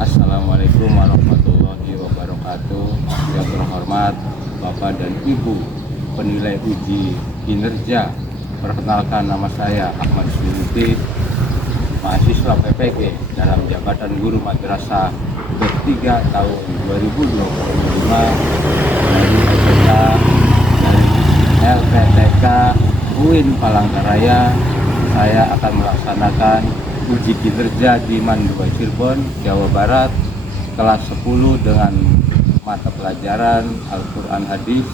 Assalamualaikum warahmatullahi wabarakatuh. Yang terhormat Bapak dan Ibu penilai uji kinerja, perkenalkan nama saya Ahmad Suyuti, mahasiswa PPG dalam jabatan guru madrasah ketiga tahun 2025 dari SMK dari LPTK UIN Palangkaraya. Saya akan melaksanakan uji kinerja di Mandua Cirebon, Jawa Barat, kelas 10 dengan mata pelajaran Al-Quran Hadis.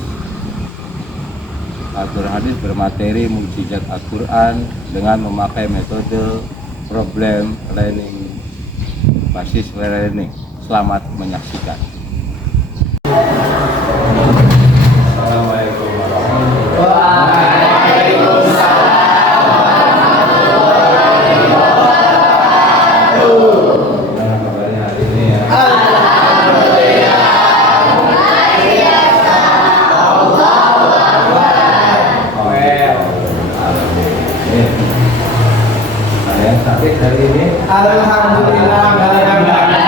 Al-Quran Hadis bermateri mukjizat Al-Quran dengan memakai metode problem learning, basis learning. Selamat menyaksikan. Assalamualaikum warahmatullahi wabarakatuh. Sakit hari ini? Alhamdulillah, nggak ada yang halangan.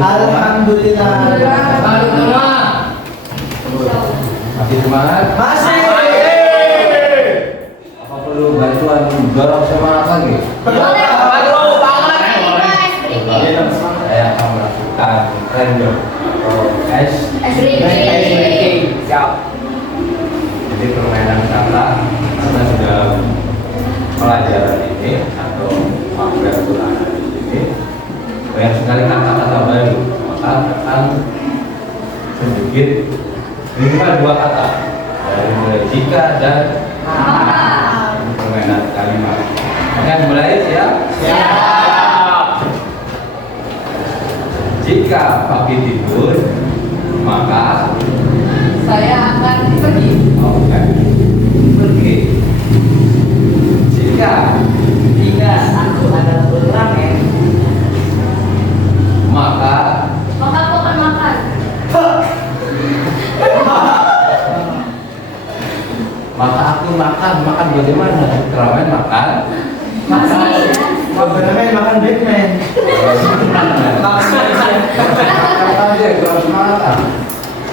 Alhamdulillah. Masih semangat? Masih. Apa perlu bantuan dorong semangat lagi? Perlu banget. Saya akan melakukan random ice breaking. Siap. Jadi permainan kata karena sudah pelajaran ini atau pelajaran ini banyak sekali kata-kata baru, maka akan sedikit minimal 2 kata dari mulai jika dan permainan kalimat. Oke, mulai siap? Siap. Jika pagi tidur maka saya akan pergi. oke, pergi. Jika Aku adalah ulama. maka Maka aku akan makan. aku makan bagaimana? Ramen makan. Masih. Makan Batman.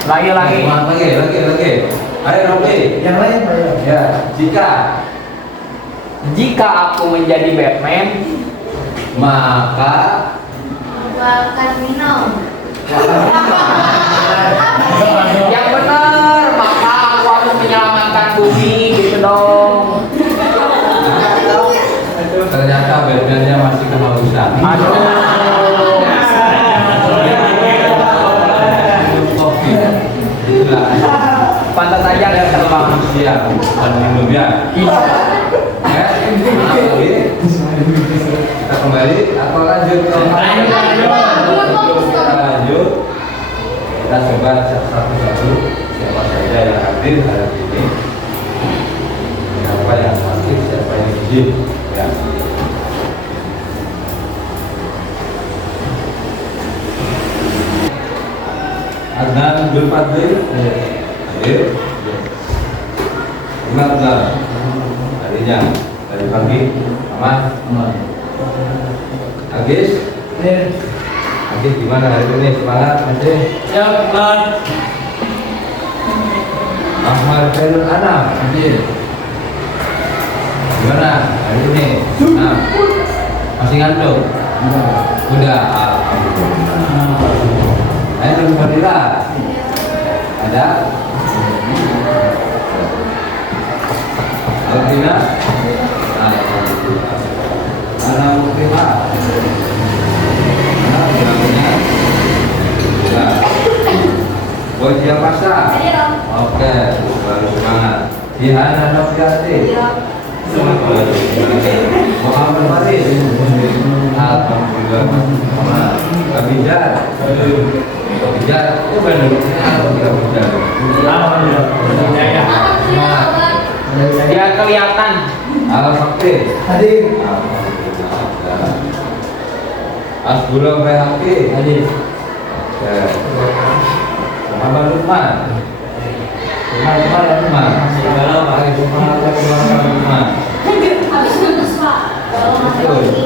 Lagi. Lagi. Ayo Robi. Yang lain Pak. Ya, Jika aku menjadi Batman, maka Aku akan minum. yang benar, maka aku harus menyelamatkan bumi gitu dong. ternyata Batman-nya masih kehausan. Aduh. Kopi. Itulah Pantas saja ada yang terbang. siap dan minum ya. Ya, kita kembali atau lanjut? Kita lanjut. Kita coba satu-satu siapa saja yang hadir hari ini, siapa yang sakit, siapa yang izin. Ya. Adnan Zulfadli hadir. Benar. Harinya dari pagi aman. Agis gimana hari ini? Semangat masih? Siap, Pak. Ahmad Khairul Anam hadir. Gimana hari ini? Nah, masih ngantuk? Udah. Alhamdulillah. Ayo Fadila. Ada? Alvina? Ana Mukrimah. Bojia Pasha. Oke, baru semangat. Dihana Noviati. Muhammad Farid. Alhamdulillah. Kabijar. Itu benar. Kabijar. Dia kelihatan. Al-Fakir. Hadir. Asbullah Bayhaqi. Hadir. Muhammad Lukman. Lukman. Habis putus Pak. Kalau masih Betul. lagi.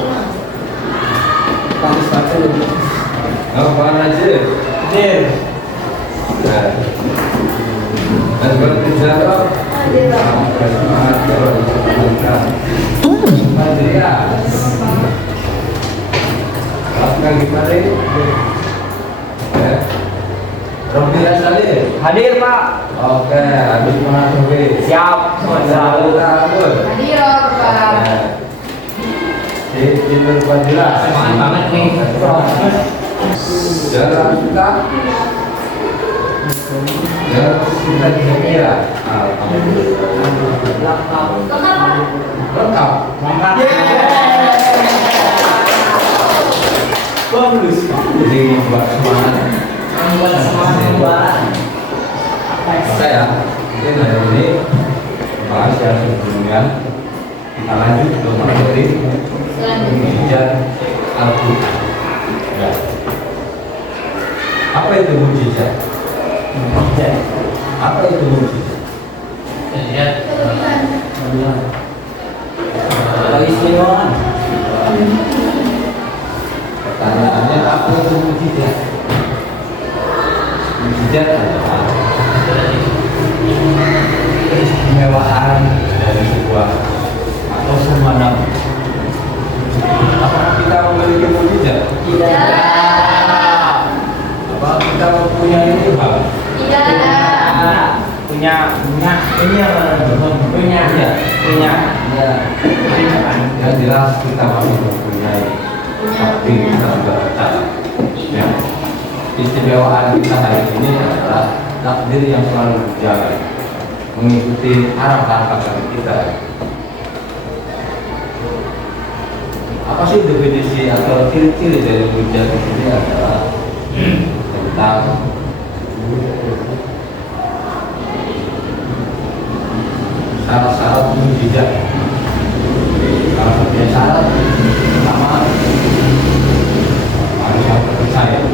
hadir. Hadir. Nah. Dan berbicara Hadir Pak. Oke, habis masuk. Siap. Selalu. Hadir Bapak. Tidur jelas. Semangat banget nih. Jalan kita. Jalan kita kira. Alhamdulillah. Lengkap. Bagus. Jadi buat semangat. Oke ya. Mungkin hari ini bahas yang sebelumnya kita lanjut ke materi mujizat Al-Quran. Ya. Apa itu mujizat? Apa itu mujizat? Keistimewaan. Pertanyaannya apa itu mujizat? Mujizat adalah keistimewaan dari sebuah atau semua nabi. Apakah kita memiliki mujizat? Tidak. Apa kita mempunyai ilham? Tidak. Punya. Ini apa? Punya. Ya. Ya. Yang jelas kita masih mempunyai, tapi kita juga percaya. Ya. Istimewaan kita hari ini adalah takdir yang selalu berjalan mengikuti arah langkah kita. Apa sih definisi atau ciri-ciri dari mujizat ini adalah tentang syarat-syarat mujizat. Salah satunya syarat pertama harus yang percaya.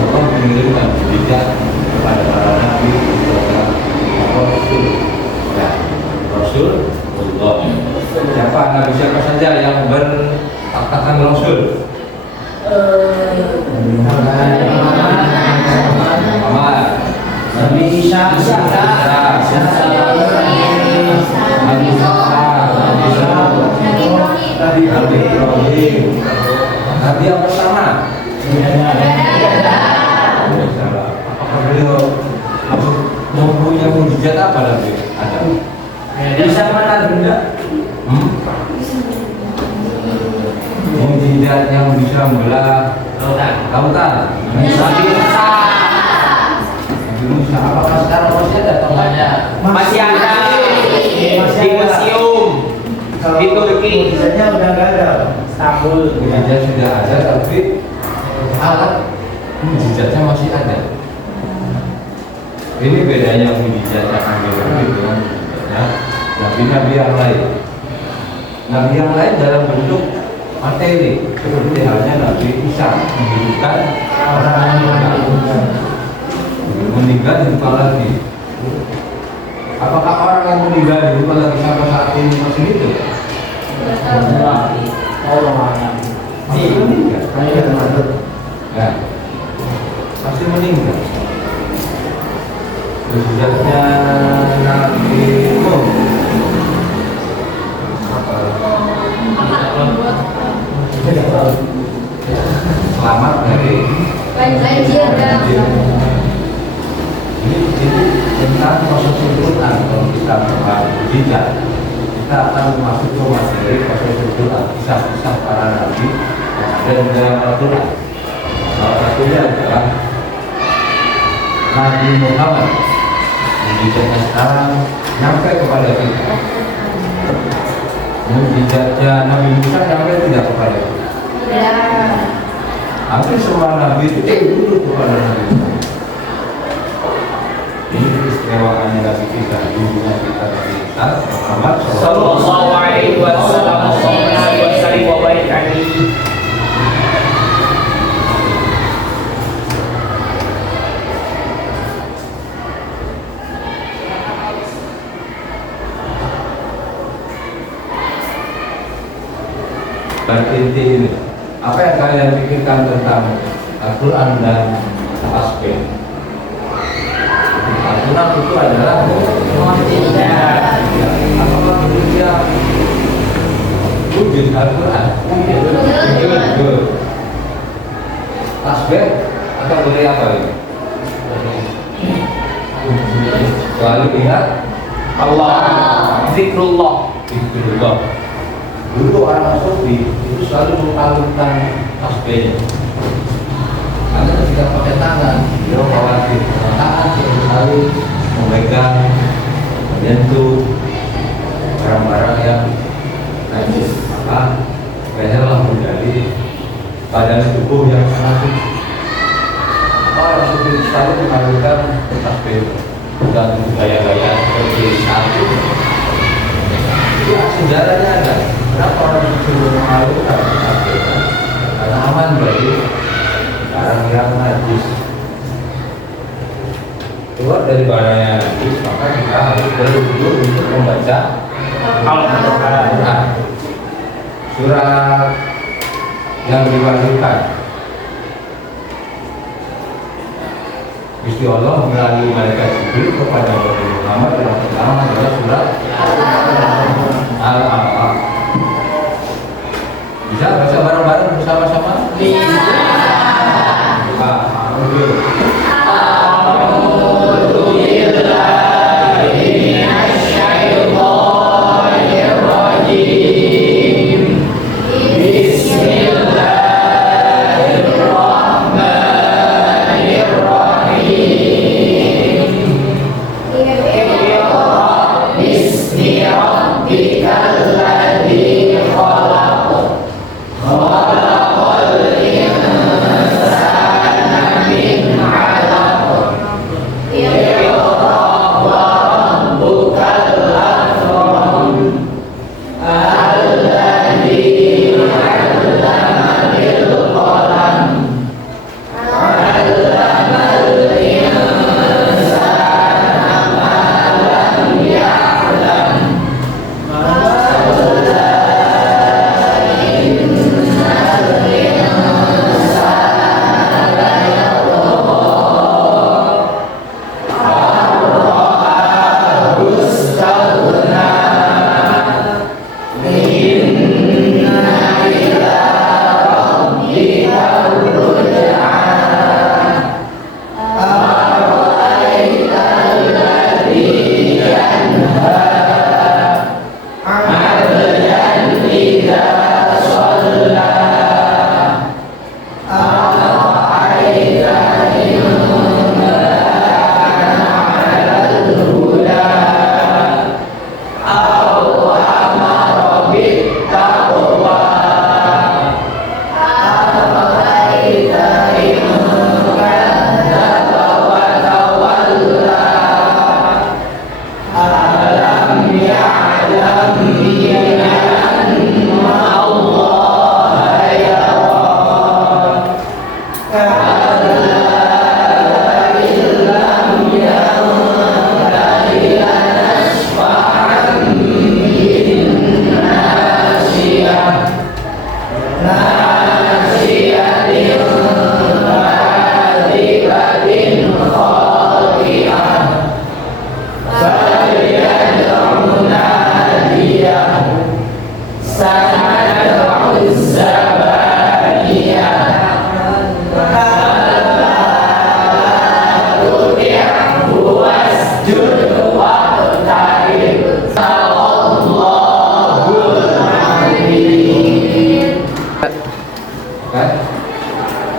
Allah mengirimkan mujizat kepada para nabi, kepada rasul. Ya, rasul Allah. Siapa nabi siapa saja yang berkatakan rasul? Muhammad, Nabi Isa. Nabi Ibrahim. Nabi yang pertama. Apakah beliau mempunyai mujizat apa Nabi? Ada. Bisa mana benda? Mujizat yang bisa membelah lautan. Nabi Musa. Nabi Musa. Apakah sekarang masih ada atau enggak ada? Masih ada di museum di Turki. Biasanya udah nggak ada, Istanbul. Mujizat sudah ada, tapi alat mujizatnya masih ada. Ini bedanya mujizat yang ambil dengan nabi-nabi yang lain. Nabi yang lain dalam bentuk materi, seperti halnya Nabi Isa menghidupkan orang yang meninggal hidup lagi. Apakah orang yang meninggal hidup lagi sampai saat ini masih hidup? Masih meninggal. Ya, masih meninggal. Mujizatnya Nabi Nuh. Selamat dari Banjir dalam ini tentang proses Quran. Kalau kita membahas mujizat, kita akan masuk ke materi proses Quran, kisah-kisah para nabi yang ada di dalam Al-Quran. Salah satunya adalah Nabi Muhammad. Mujizatnya sekarang nyampe kepada kita. Mujizatnya Nabi Musa nyampe tidak kepada kita. Hampir semua nabi itu dulu kepada Nabi Musa. Ini istimewaannya Nabi kita, junjungan kita Nabi kita Muhammad Sallallahu alaihi wasallam. Wa barik alaihi. Dan inti ini, apa yang kalian pikirkan tentang Al-Quran dan tasbih. Al-Quran itu adalah mujizat. Ya, apakah manusia wujud Al-Quran? Wujud. Tasbih atau boleh apa ini? Selalu ingat Allah, zikrullah. Zikrullah. Dulu orang sufi itu selalu mengkalungkan tasbihnya. Karena ketika pakai tangan, dia khawatir tangan selalu memegang, menyentuh barang-barang yang najis. Maka leherlah menjadi badan tubuh yang sangat suci. Maka orang sufi selalu mengkalungkan tasbih dan gaya-gaya seperti satu. Itu sejarahnya ada. Kenapa orang disuruh mengalirkan tasbih? Karena aman bagi barang yang najis. Keluar dari barang yang najis, maka kita harus berwudu untuk membaca Al-Quran. Surat yang diwajibkan. Gusti Allah melalui malaikat Jibril kepada Nabi Muhammad yang pertama adalah surat Al-Alaq. Bisa baca bareng-bareng bersama-sama? Bisa.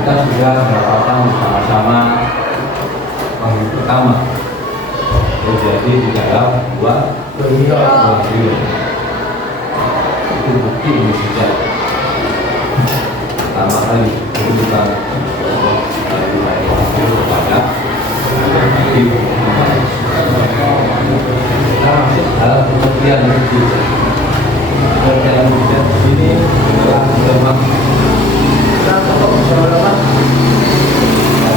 Kita sudah mendapatkan bersama-sama minggu pertama terjadi di dalam dua video. Itu bukti ini sejak pertama kali kedudukan kepada video. Kita masuk dalam pengertian itu. Pengertian di sini adalah memang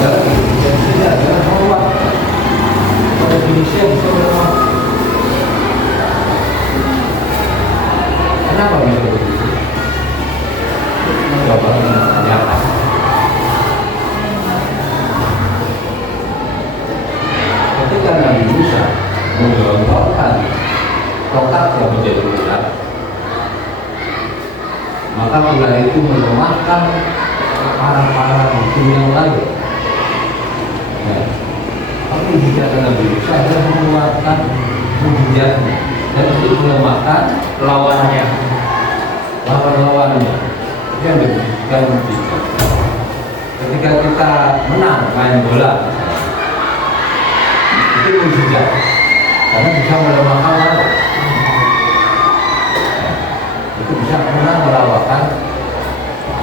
adalah definisinya adalah Allah. Definisinya bisa berapa? Kenapa bisa begitu? Jawabannya apa? melemahkan para hukum yang lain. Ya. Tapi mujizat Nabi Musa adalah menguatkan mujizatnya dan untuk melemahkan Lawannya. lawan-lawannya. Itu yang diberikan mujizat. Ketika kita menang main bola, itu mujizat karena bisa melemahkan lawan. Ya. Itu bisa menang melawan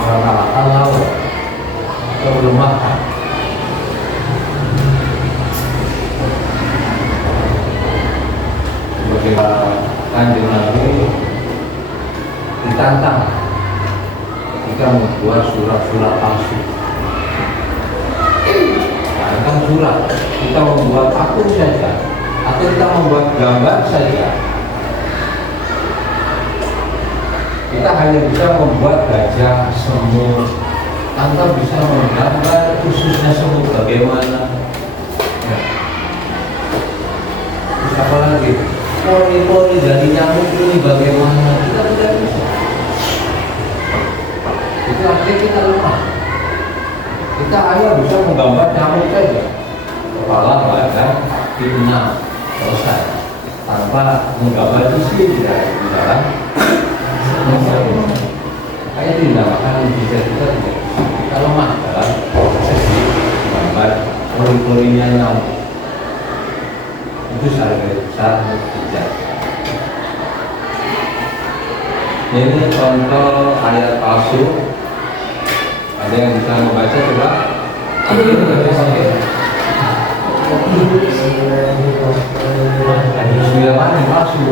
mengalahkan lawan atau melemahkan. Sebagai Kanjeng Nabi ditantang ketika membuat surat-surat palsu. Kan surat, kita membuat akun saja atau kita membuat gambar saja, kita hanya bisa membuat gajah, semut, tanpa bisa menggambar khususnya semut bagaimana. Ya. Terus apa lagi? Pori-pori dari nyamuk ini bagaimana? Kita tidak bisa. Itu artinya kita lemah. Kita hanya bisa menggambar nyamuk saja, kepala, badan, pinang, selesai, tanpa menggambar isi di dalam. Kayak itu dinamakan mujizat kita tidak bisa. Kita lemah dalam segi gambar pori-porinya nyamuk. Itu saat mujizat. Ini contoh ayat palsu. Ada yang bisa membaca coba? Ada sudah mana palsu?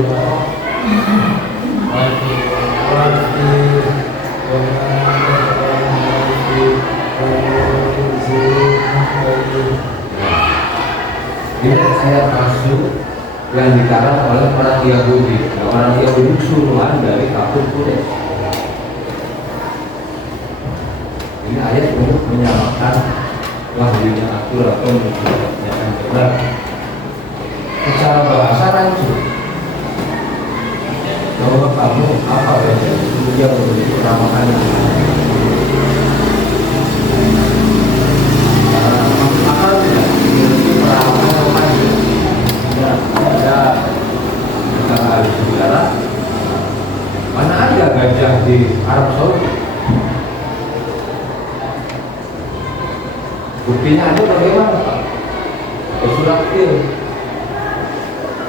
Ini ayat palsu yang dikarang oleh orang Yahudi. Orang Yahudi suruhan dari kafir Quraisy. Ini ayat untuk menyamakan wahyunya atur atau mujizatnya yang benar. Secara bahasa rancu. Bahwa kamu apa saja yang menjadi penamakan akal tidak memiliki perawatan yang panjang. Ada kita harus bicara mana ada gajah di Arab Saudi. Buktinya ada bagaimana Pak? Surat Fil.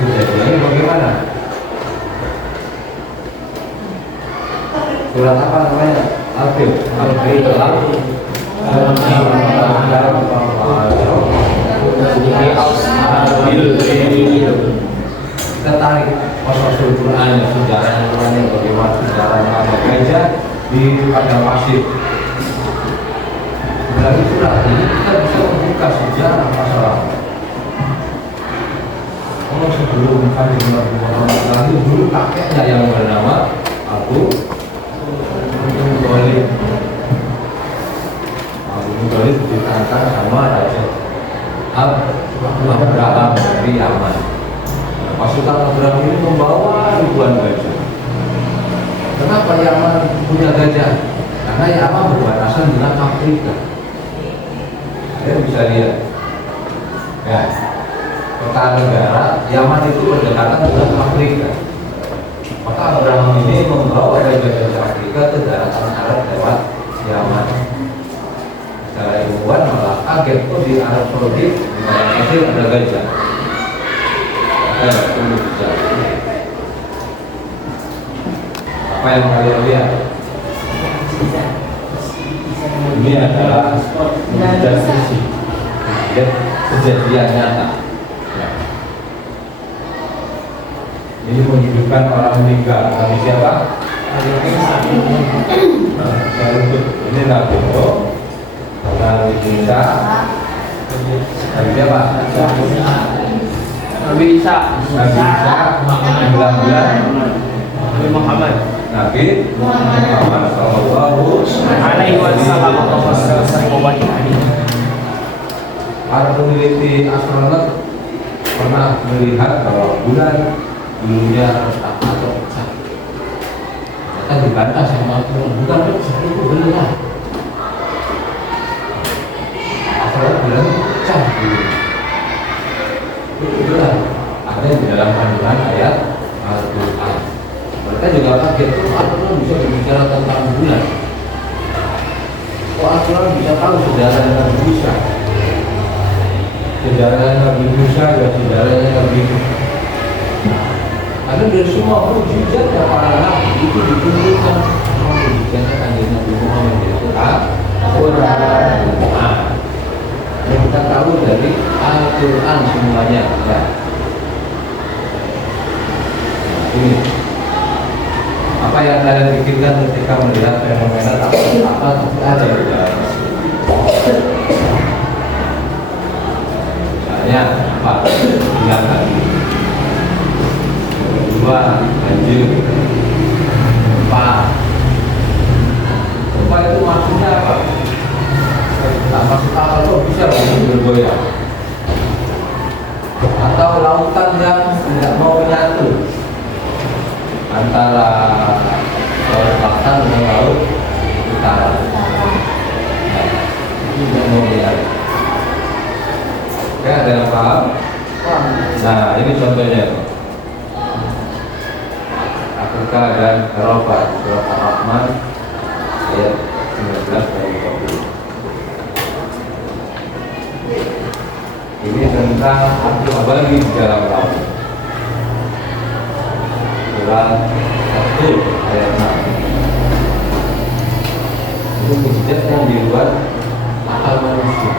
Kejadiannya bagaimana? Surat apa namanya? Al-Fil. Al-Fil dalam kita tarik pasal Quran sejarahnya bagaimana sejarahnya ada gajah di padang pasir. Dari surat ini kita bisa membuka sejarah masalah. Oh, sebelum Kanjeng Nabi Muhammad lahir dulu kakeknya yang bernama Abu Thalib. Abu Thalib ditantang sama Raja Abraham dari Yaman. Pasukan Abraham ini membawa ribuan gajah. Kenapa Yaman punya gajah? Karena Yaman berbatasan dengan Afrika. Kita bisa lihat, ya, kota negara Yaman itu berdekatan dengan Afrika. Maka Abraham ini membawa gajah-gajah Afrika ke daratan Arab lewat Yaman. Secara ilmuwan malah kaget kok di Arab Saudi di padang pasir ada gajah. Apa yang kalian lihat? Ini adalah mujizat sisi, kejadian nyata. Ya. Ini menghidupkan orang meninggal. Nabi siapa? Ini Nabi Nuh, Nabi Isa, Nabi siapa? Nabi Isa. Nabi Isa, 19 Nabi Muhammad. Nabi Muhammad Sallallahu Alaihi Wasallam. Para peneliti astronom pernah melihat bahwa bulan dulunya retak atau pecah. Kita dibantah sama Al-Quran, bukan itu benar. Al-Quran bilang pecah dulu. Itu benar. Akhirnya di dalam kandungan ayat Al-Quran. Mereka juga kaget, kok Al-Quran bisa berbicara tentang bulan? Kok Al-Quran bisa tahu sejarah Nabi Musa? Sejarah Nabi Musa dan sejarahnya Nabi karena dari semua mukjizat yang para nabi itu dikumpulkan semua mukjizatnya kanjeng Nabi Muhammad itu Al-Quran. Dan kita tahu dari Al-Quran semuanya. Ya. Ini apa yang kalian pikirkan ketika melihat fenomena apa ada di dalam misalnya apa bilang tadi kedua banjir gempa itu maksudnya apa? Tak masuk akal kok bisa bergoyang atau lautan yang tidak mau menyatu antara laut selatan dengan laut utara. Ini tidak mau menyatu. Oke, ada yang paham? Nah, ini contohnya. Afrika dan Eropa, surat Ar-Rahman ayat 19 dan 20. Ini tentang api abadi di dalam laut. Surat 1 ayat 6. Itu mujizat yang di luar akal manusia.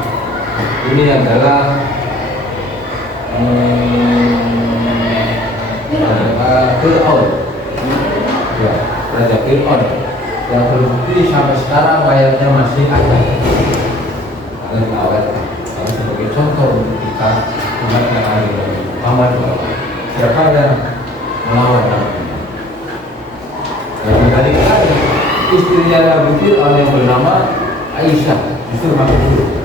Ini adalah Fir'aun, ya, Raja Fir'aun yang terbukti sampai sekarang mayatnya masih ada. Karena diawetkan. Ini sebagai contoh untuk kita umat yang ada di Muhammad bahwa siapa yang melawan Nabi. Dan dari tadi istrinya Nabi Fir'aun yang bernama Aisyah justru masuk surga.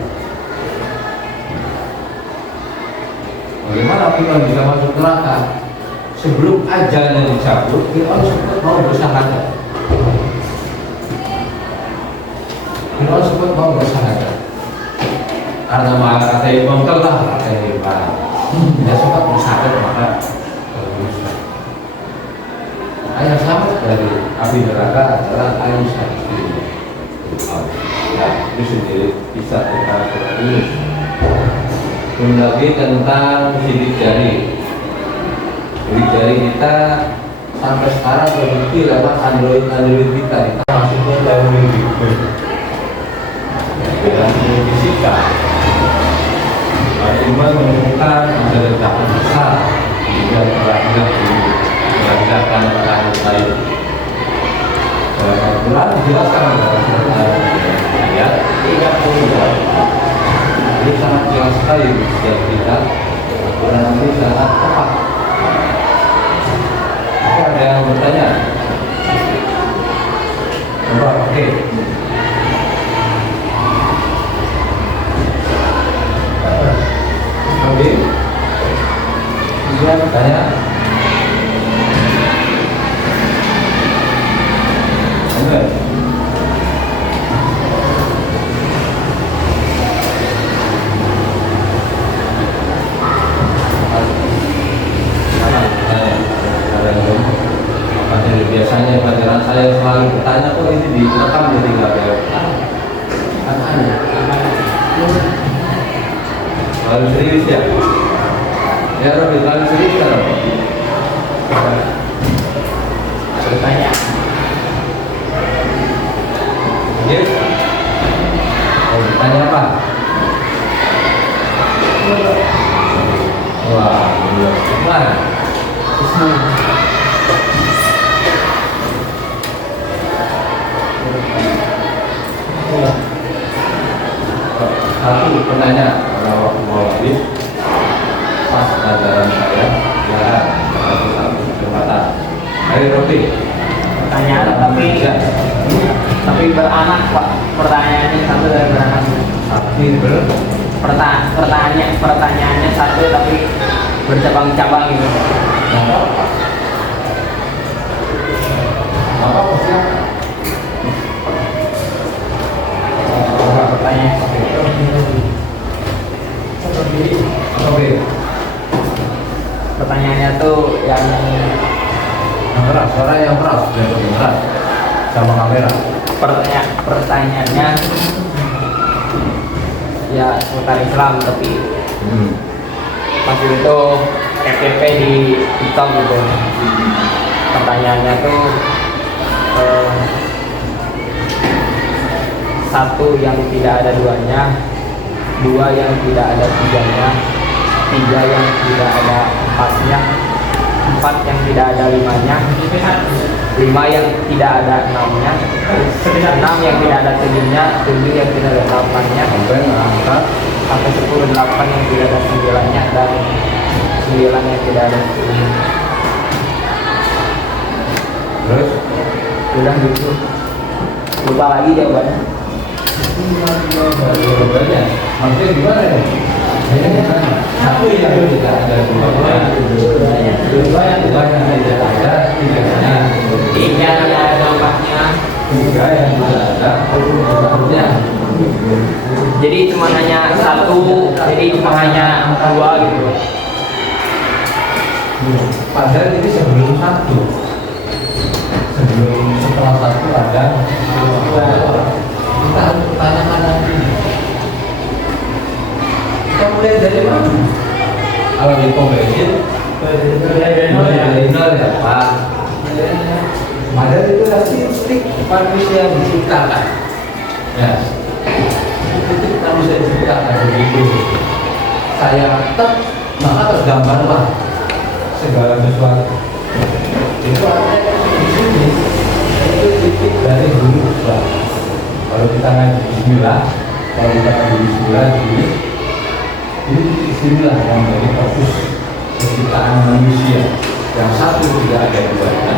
Bagaimana Fir'aun bisa masuk neraka? Sebelum ajalnya dicabut, Fir'aun sempat mau bersahadat. Fir'aun sempat mau bersahadat. Karena maha kata Imam telah kata Imam. Dia sempat bersahadat maka berdosa. Ayah selamat dari api neraka adalah Aisyah istrinya. Ya, itu sendiri bisa kita terus. Belum lagi tentang sidik jari. Sidik jari kita sampai sekarang terbukti lewat Android kita. Kita maksudnya jauh lebih baik. Dalam fisika, Al-Quran menemukan ada ledakan besar hingga terakhir meledakan planet lain. Al-Quran dijelaskan dalam ayat 32. Ini sangat jelas sekali setiap kita. Al-Quran ini sangat tepat. Oke, ada yang bertanya? Coba, oke. Oke. Dia bertanya. Oke. Biasanya pelajaran saya selalu bertanya kok ini direkam jadi nggak beres. Tanya. Selalu serius ya? Ya Robi, selalu serius kan Robi? Bertanya. Yes. Mau bertanya apa? Wah, belum. Mana? Satu penanya kalau mau habis pas pelajaran saya ya satu kesempatan. Dari Robi. Pertanyaan tapi beranak Pak. Pertanyaannya satu dan beranak. Tapi Pertanyaannya satu tapi bercabang-cabang gitu. Apa silakan. Pertanyaan Apa B? pertanyaannya tuh yang Yang keras, suara yang keras, yang keras sama kamera. pertanyaannya ya seputar Islam, tapi masih itu FTP di TikTok gitu. Pertanyaannya tuh satu yang tidak ada duanya, dua yang tidak ada tiganya, tiga yang tidak ada empatnya, empat yang tidak ada limanya, lima yang tidak ada enamnya, enam yang tidak ada tujuhnya, tujuh yang tidak ada delapannya, Sampai ngangkat. sampai 10 delapan yang tidak ada sembilannya, dan 9 yang tidak ada sepuluhnya. Terus Udah gitu. Lupa lagi jawabannya. jawabannya maksudnya gimana ya? Satu yang tidak ada dua yang tidak ada tiganya, Tiga yang ada empatnya. tiga yang tidak ada empatnya. Jadi cuma hanya satu, jadi cuma hanya dua gitu. Padahal ini sebelum satu, setelah satu ada dua. Kita harus pertanyakan lagi. Kita mulai dari mana? Kalau di pembesin mulai dari nol ya Pak. Padahal itu nanti trik manusia yang diciptakan. Ya, itu manusia yang diciptakan begitu. Saya tek, maka tergambarlah segala sesuatu. Itu artinya di sini itu titik dari huruf Pak. Kalau kita ngaji Bismillah, kalau kita ngaji Bismillah ini Bismillah yang menjadi fokus penciptaan manusia. Yang satu tidak ada duanya,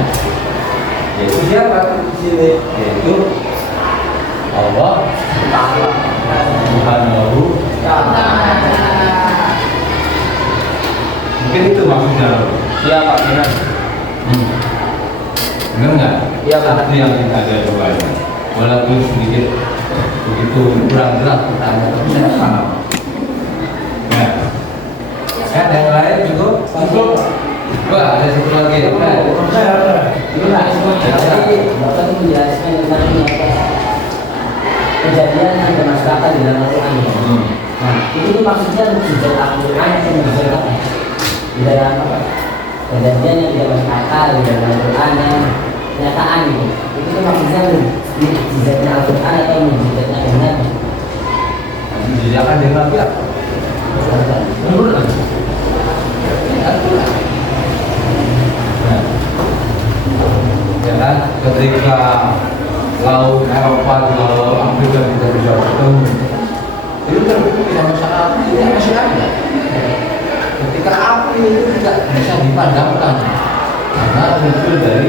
yaitu siapa di sini? Yaitu Allah Ta'ala, Subhanahu Ta'ala. Mungkin itu maksudnya. Iya Pak, benar. Benar nggak? Iya, benar. Satu yang tidak ada duanya. Walaupun sedikit begitu kurang jelas pertanyaan, tapi saya paham. Nah, ada yang lain cukup? Cukup. Wah, ada satu lagi. Jadi Bapak itu menjelaskan tentang ini kejadian yang bermasyarakat di dalam Al-Quran. Nah, itu tuh maksudnya mukjizat Al-Quran atau mukjizat apa? Di dalam apa? Kejadian yang tidak masuk akal di dalam Al-Quran yang kenyataan gitu. Itu tuh maksudnya mukjizatnya Al-Quran atau mukjizatnya benar? Disediakan dengan pihak. Ya kan, ketika laut Eropa di laut Afrika tidak bisa bertemu, itu terbukti sama sangat ini masih ada. Ketika api itu tidak bisa dipadamkan karena muncul dari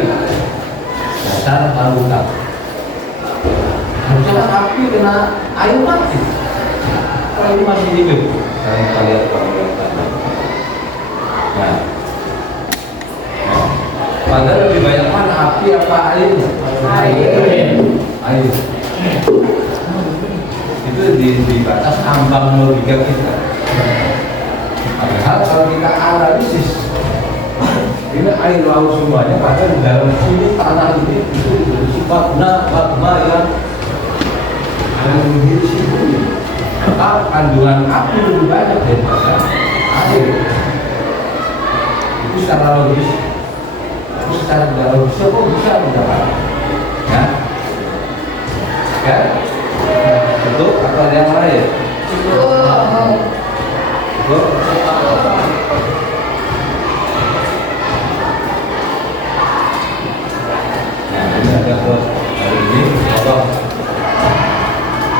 dasar lautan. Harusnya api kena air mati. Kalau ini masih hidup, kita lihat kalau nah, padahal lebih banyak mana api apa airnya? Air. Itu di batas ambang logika kita. Padahal kalau kita analisis, ini air laut semuanya, padahal di dalam sini tanah ini itu bersifat magma yang menghirup bumi. Maka kandungan api lebih banyak daripada air. Itu secara logis. Secara tidak logis kok bisa mendapatkan, ya? Kan? Cukup atau ada yang lain? Cukup. Nah, ini ada buat hari ini apa?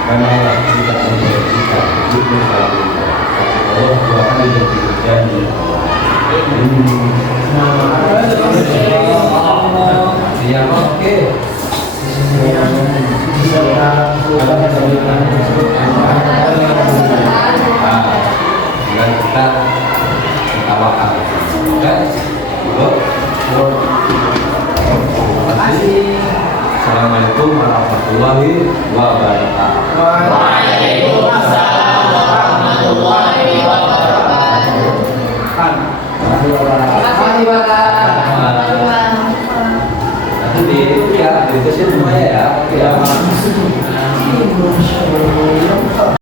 Memanglah kita kita hidup selalu. Allah dua kali lebih berjanji. Iya, oke. Dan kita tawakan, oke? Terima kasih. wabarakatuh. Waalaikumsalam warahmatullahi wabarakatuh. Makasih Bapak. Nanti di itu ya, di itu semua ya. Ya.